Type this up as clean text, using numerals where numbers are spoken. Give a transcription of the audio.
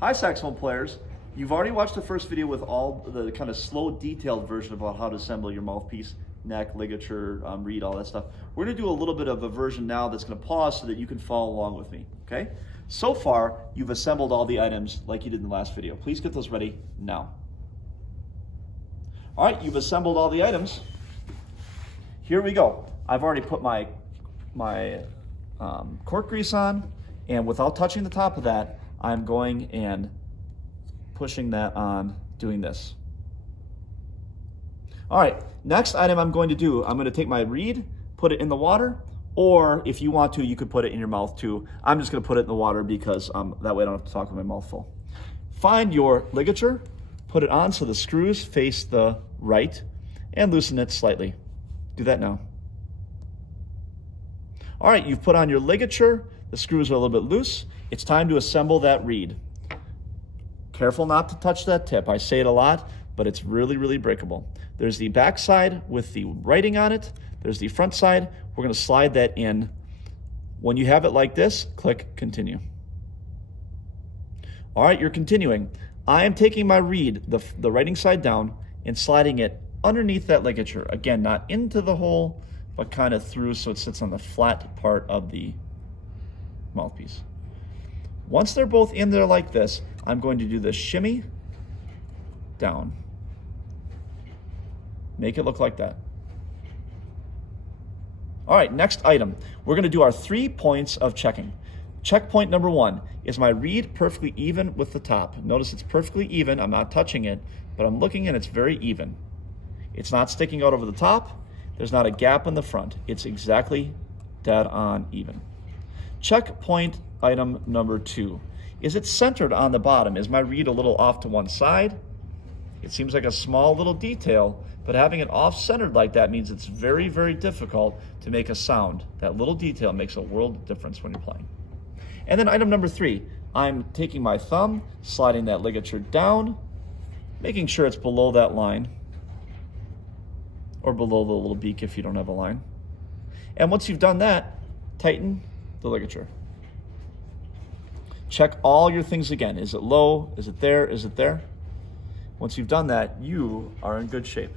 Hi saxophone players. You've already watched the first video with all the kind of slow detailed version about how to assemble your mouthpiece, neck, ligature, reed, all that stuff. We're gonna do a little bit of a version now that's gonna pause so that you can follow along with me, okay? So far, you've assembled all the items like you did in the last video. Please get those ready now. All right, you've assembled all the items. Here we go. I've already put my cork grease on, and without touching the top of that, I'm going and pushing that on, doing this. All right, next item I'm going to do, I'm going to take my reed, put it in the water, or if you want to, you could put it in your mouth too. I'm just going to put it in the water because that way I don't have to talk with my mouth full. Find your ligature, put it on so the screws face the right, and loosen it slightly. Do that now. All right, you've put on your ligature, the screws are a little bit loose. It's time to assemble that reed. Careful not to touch that tip. I say it a lot, but it's really, really breakable. There's the back side with the writing on it. There's the front side. We're gonna slide that in. When you have it like this, click continue. All right, you're continuing. I am taking my reed, the writing side down, and sliding it underneath that ligature. Again, not into the hole, but kind of through so it sits on the flat part of the mouthpiece. Once they're both in there like this, I'm going to do the shimmy down. Make it look like that. All right, next item. We're gonna do our 3 points of checking. Checkpoint number 1, is my reed perfectly even with the top? Notice it's perfectly even, I'm not touching it, but I'm looking and it's very even. It's not sticking out over the top, there's not a gap in the front. It's exactly dead on even. Checkpoint item number 2. Is it centered on the bottom? Is my reed a little off to one side? It seems like a small little detail, but having it off-centered like that means it's very, very difficult to make a sound. That little detail makes a world of difference when you're playing. And then item number 3, I'm taking my thumb, sliding that ligature down, making sure it's below that line, or below the little beak if you don't have a line. And once you've done that, tighten the ligature. Check all your things again. Is it low? Is it there? Is it there? Once you've done that, you are in good shape.